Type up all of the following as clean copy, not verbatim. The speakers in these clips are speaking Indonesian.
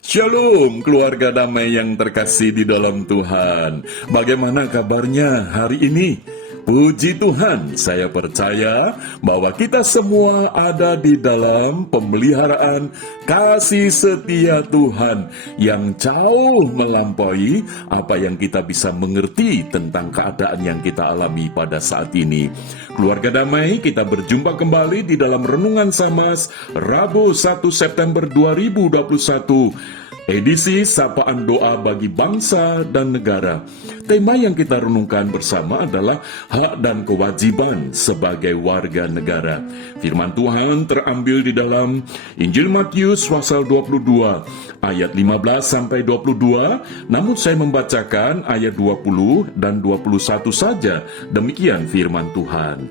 Shalom keluarga damai yang terkasih di dalam Tuhan. Bagaimana kabarnya hari ini? Puji Tuhan, saya percaya bahwa kita semua ada di dalam pemeliharaan kasih setia Tuhan yang jauh melampaui apa yang kita bisa mengerti tentang keadaan yang kita alami pada saat ini. Keluarga damai, kita berjumpa kembali di dalam Renungan Samas Rabu 1 September 2021. Edisi Sapaan Doa bagi Bangsa dan Negara. Tema yang kita renungkan bersama adalah hak dan kewajiban sebagai warga negara. Firman Tuhan terambil di dalam Injil Matius pasal 22 ayat 15 sampai 22, namun saya membacakan ayat 20 dan 21 saja. Demikian firman Tuhan.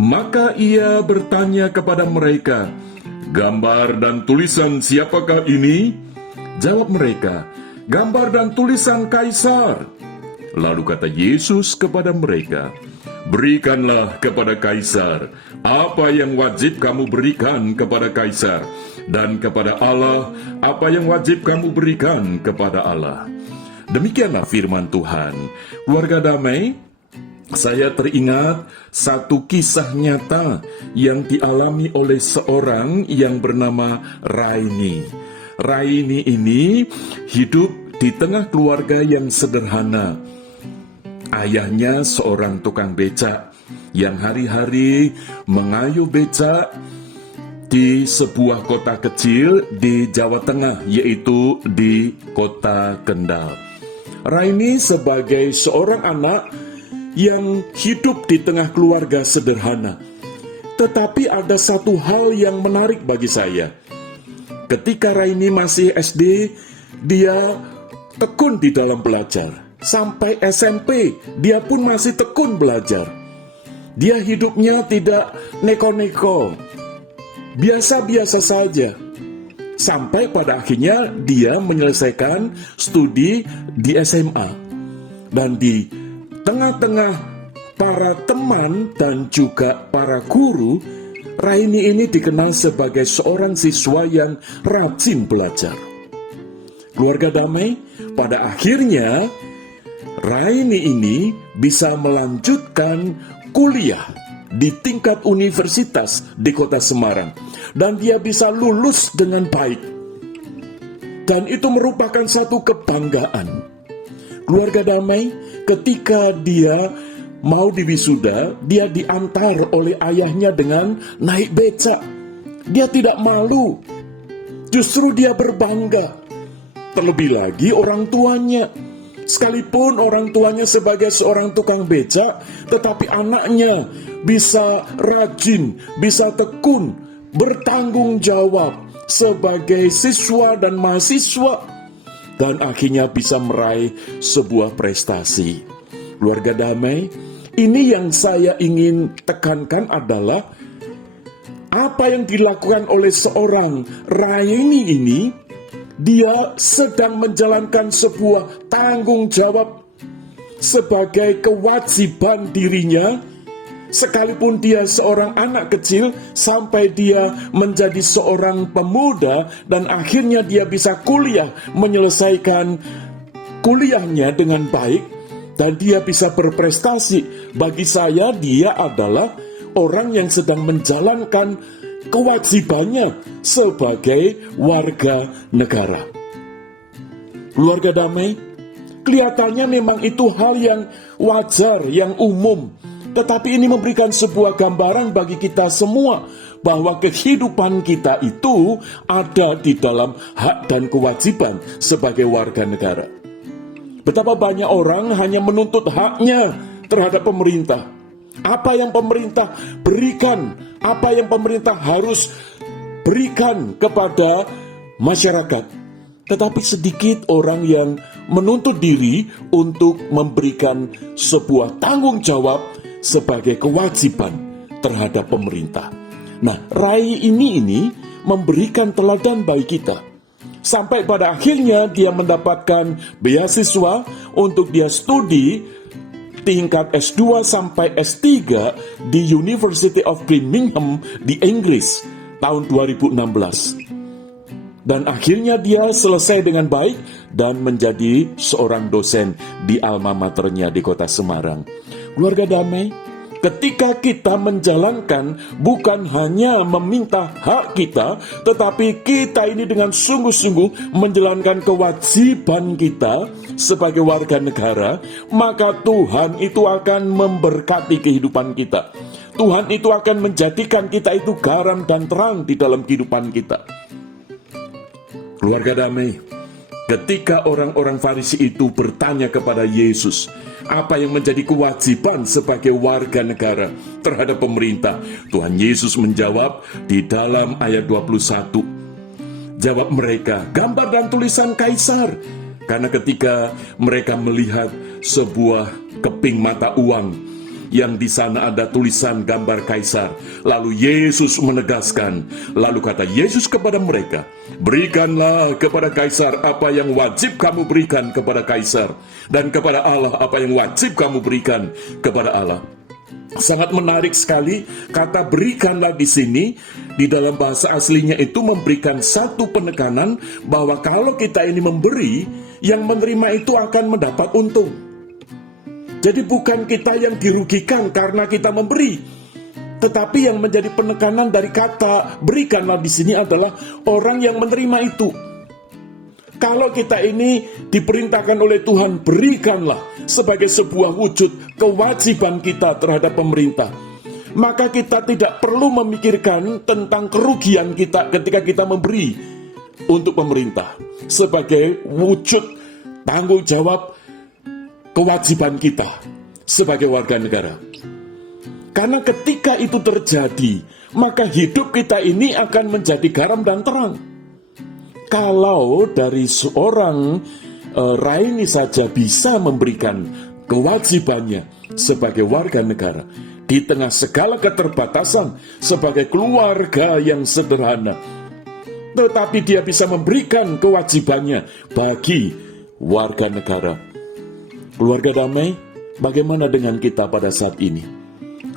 Maka ia bertanya kepada mereka, "Gambar dan tulisan siapakah ini?" Jawab mereka, "Gambar dan tulisan Kaisar." Lalu kata Yesus kepada mereka, "Berikanlah kepada Kaisar apa yang wajib kamu berikan kepada Kaisar, dan kepada Allah apa yang wajib kamu berikan kepada Allah." Demikianlah firman Tuhan. Keluarga damai, saya teringat satu kisah nyata yang dialami oleh seorang yang bernama Raini. Raini ini hidup di tengah keluarga yang sederhana. Ayahnya seorang tukang becak yang hari-hari mengayuh becak di sebuah kota kecil di Jawa Tengah, yaitu di kota Kendal. Raini sebagai seorang anak yang hidup di tengah keluarga sederhana. Tetapi ada satu hal yang menarik bagi saya. Ketika Raini masih SD, dia tekun di dalam belajar. Sampai SMP, dia pun masih tekun belajar. Dia hidupnya tidak neko-neko, biasa-biasa saja. Sampai pada akhirnya dia menyelesaikan studi di SMA. Dan di tengah-tengah para teman dan juga para guru, Raini ini dikenal sebagai seorang siswa yang rajin belajar. Keluarga damai, pada akhirnya Raini ini bisa melanjutkan kuliah di tingkat universitas di kota Semarang. Dan dia bisa lulus dengan baik. Dan itu merupakan satu kebanggaan. Keluarga damai, ketika dia mau diwisuda, dia diantar oleh ayahnya dengan naik becak. Dia tidak malu, justru dia berbangga. Terlebih lagi orang tuanya. Sekalipun orang tuanya sebagai seorang tukang becak, tetapi anaknya bisa rajin, bisa tekun, bertanggung jawab sebagai siswa dan mahasiswa, dan akhirnya bisa meraih sebuah prestasi. Keluarga damai, ini yang saya ingin tekankan adalah apa yang dilakukan oleh seorang Raini ini. Dia sedang menjalankan sebuah tanggung jawab sebagai kewajiban dirinya, sekalipun dia seorang anak kecil sampai dia menjadi seorang pemuda dan akhirnya dia bisa kuliah, menyelesaikan kuliahnya dengan baik, dan dia bisa berprestasi. Bagi saya, dia adalah orang yang sedang menjalankan kewajibannya sebagai warga negara. Keluarga damai, kelihatannya memang itu hal yang wajar, yang umum. Tetapi ini memberikan sebuah gambaran bagi kita semua bahwa kehidupan kita itu ada di dalam hak dan kewajiban sebagai warga negara. Betapa banyak orang hanya menuntut haknya terhadap pemerintah. Apa yang pemerintah berikan, apa yang pemerintah harus berikan kepada masyarakat. Tetapi sedikit orang yang menuntut diri untuk memberikan sebuah tanggung jawab sebagai kewajiban terhadap pemerintah. Nah, Rai ini memberikan teladan bagi kita. Sampai pada akhirnya dia mendapatkan beasiswa untuk dia studi tingkat S2 sampai S3 di University of Birmingham di Inggris tahun 2016. Dan akhirnya dia selesai dengan baik dan menjadi seorang dosen di alma maternya di kota Semarang. Keluarga damai, ketika kita menjalankan bukan hanya meminta hak kita, tetapi kita ini dengan sungguh-sungguh menjalankan kewajiban kita sebagai warga negara, maka Tuhan itu akan memberkati kehidupan kita. Tuhan itu akan menjadikan kita itu garam dan terang di dalam kehidupan kita. Keluarga damai, ketika orang-orang Farisi itu bertanya kepada Yesus, apa yang menjadi kewajiban sebagai warga negara terhadap pemerintah? Tuhan Yesus menjawab di dalam ayat 21. Jawab mereka, gambar dan tulisan kaisar. Karena ketika mereka melihat sebuah keping mata uang yang di sana ada tulisan gambar kaisar, lalu Yesus menegaskan, lalu kata Yesus kepada mereka, berikanlah kepada kaisar apa yang wajib kamu berikan kepada kaisar, dan kepada Allah apa yang wajib kamu berikan kepada Allah. Sangat menarik sekali kata berikanlah di sini. Di dalam bahasa aslinya itu memberikan satu penekanan bahwa kalau kita ini memberi, yang menerima itu akan mendapat untung. Jadi bukan kita yang dirugikan karena kita memberi, tetapi yang menjadi penekanan dari kata berikanlah di sini adalah orang yang menerima itu. Kalau kita ini diperintahkan oleh Tuhan, berikanlah sebagai sebuah wujud kewajiban kita terhadap pemerintah, maka kita tidak perlu memikirkan tentang kerugian kita ketika kita memberi untuk pemerintah sebagai wujud tanggung jawab kewajiban kita sebagai warga negara. Karena ketika itu terjadi, maka hidup kita ini akan menjadi garam dan terang. Kalau dari seorang Raini saja bisa memberikan kewajibannya sebagai warga negara di tengah segala keterbatasan sebagai keluarga yang sederhana, tetapi dia bisa memberikan kewajibannya bagi warga negara. Keluarga damai, bagaimana dengan kita pada saat ini?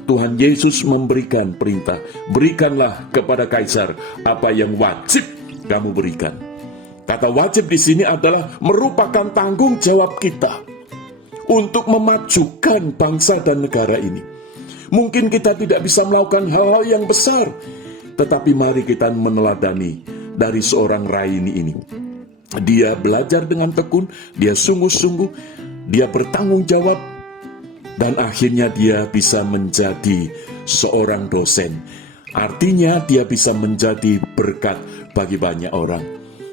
Tuhan Yesus memberikan perintah, berikanlah kepada kaisar apa yang wajib kamu berikan. Kata wajib di sini adalah merupakan tanggung jawab kita untuk memajukan bangsa dan negara ini. Mungkin kita tidak bisa melakukan hal-hal yang besar, tetapi mari kita meneladani dari seorang Raini ini. Dia belajar dengan tekun, dia sungguh-sungguh, dia bertanggung jawab, dan akhirnya dia bisa menjadi seorang dosen. Artinya dia bisa menjadi berkat bagi banyak orang.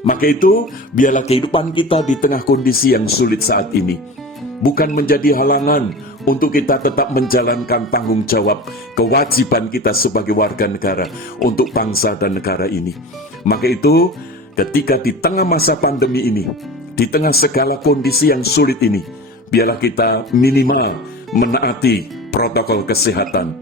Maka itu, biarlah kehidupan kita di tengah kondisi yang sulit saat ini bukan menjadi halangan untuk kita tetap menjalankan tanggung jawab kewajiban kita sebagai warga negara untuk bangsa dan negara ini. Maka itu, ketika di tengah masa pandemi ini, di tengah segala kondisi yang sulit ini, biarlah kita minimal menaati protokol kesehatan.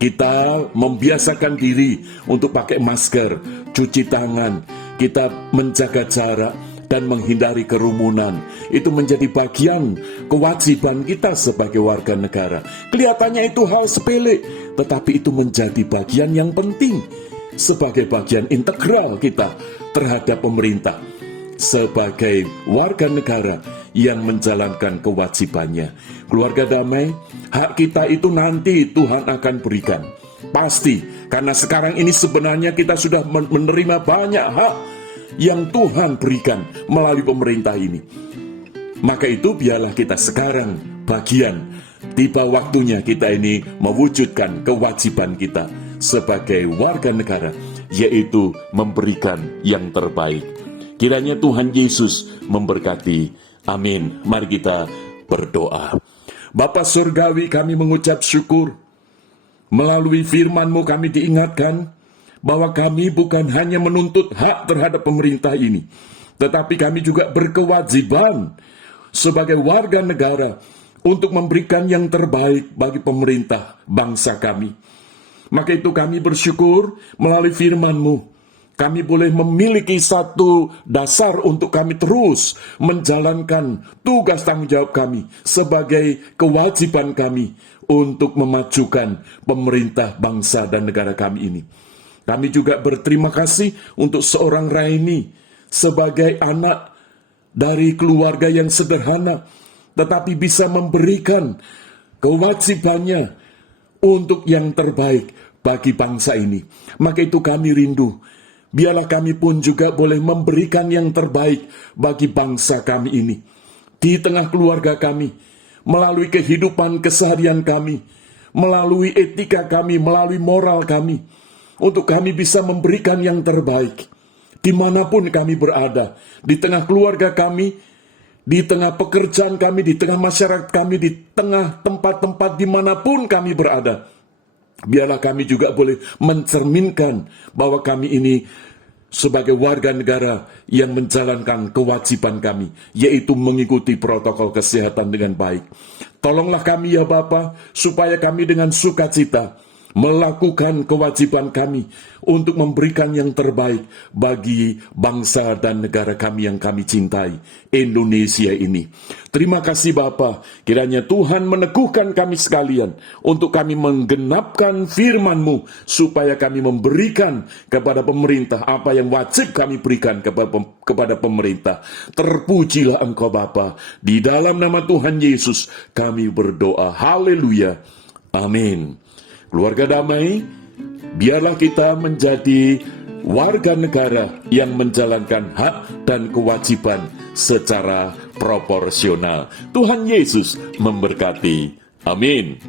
Kita membiasakan diri untuk pakai masker, cuci tangan, kita menjaga jarak, dan menghindari kerumunan. Itu menjadi bagian kewajiban kita sebagai warga negara. Kelihatannya itu hal sepele, tetapi itu menjadi bagian yang penting sebagai bagian integral kita terhadap pemerintah sebagai warga negara yang menjalankan kewajibannya. Keluarga damai, hak kita itu nanti Tuhan akan berikan. Pasti, karena sekarang ini sebenarnya kita sudah menerima banyak hak yang Tuhan berikan melalui pemerintah ini. Maka itu biarlah kita sekarang bagian, tiba waktunya kita ini mewujudkan kewajiban kita sebagai warga negara, yaitu memberikan yang terbaik. Kiranya Tuhan Yesus memberkati. Amin. Mari kita berdoa. Bapa Surgawi, kami mengucap syukur. Melalui firman-Mu kami diingatkan bahwa kami bukan hanya menuntut hak terhadap pemerintah ini, tetapi kami juga berkewajiban sebagai warga negara untuk memberikan yang terbaik bagi pemerintah bangsa kami. Maka itu kami bersyukur melalui firman-Mu, kami boleh memiliki satu dasar untuk kami terus menjalankan tugas tanggung jawab kami sebagai kewajiban kami untuk memajukan pemerintah bangsa dan negara kami ini. Kami juga berterima kasih untuk seorang Raini, sebagai anak dari keluarga yang sederhana, tetapi bisa memberikan kewajibannya untuk yang terbaik bagi bangsa ini. Maka itu kami rindu, biarlah kami pun juga boleh memberikan yang terbaik bagi bangsa kami ini. Di tengah keluarga kami, melalui kehidupan keseharian kami, melalui etika kami, melalui moral kami, untuk kami bisa memberikan yang terbaik. Dimanapun kami berada, di tengah keluarga kami, di tengah pekerjaan kami, di tengah masyarakat kami, di tengah tempat-tempat dimanapun kami berada, biarlah kami juga boleh mencerminkan bahwa kami ini sebagai warga negara yang menjalankan kewajiban kami, yaitu mengikuti protokol kesehatan dengan baik. Tolonglah kami ya Bapa, supaya kami dengan sukacita melakukan kewajiban kami untuk memberikan yang terbaik bagi bangsa dan negara kami yang kami cintai, Indonesia ini. Terima kasih Bapa, kiranya Tuhan meneguhkan kami sekalian untuk kami menggenapkan firman-Mu, supaya kami memberikan kepada pemerintah apa yang wajib kami berikan kepada pemerintah. Terpujilah Engkau Bapa, di dalam nama Tuhan Yesus kami berdoa. Haleluya, amin. Keluarga damai, biarlah kita menjadi warga negara yang menjalankan hak dan kewajiban secara proporsional. Tuhan Yesus memberkati. Amin.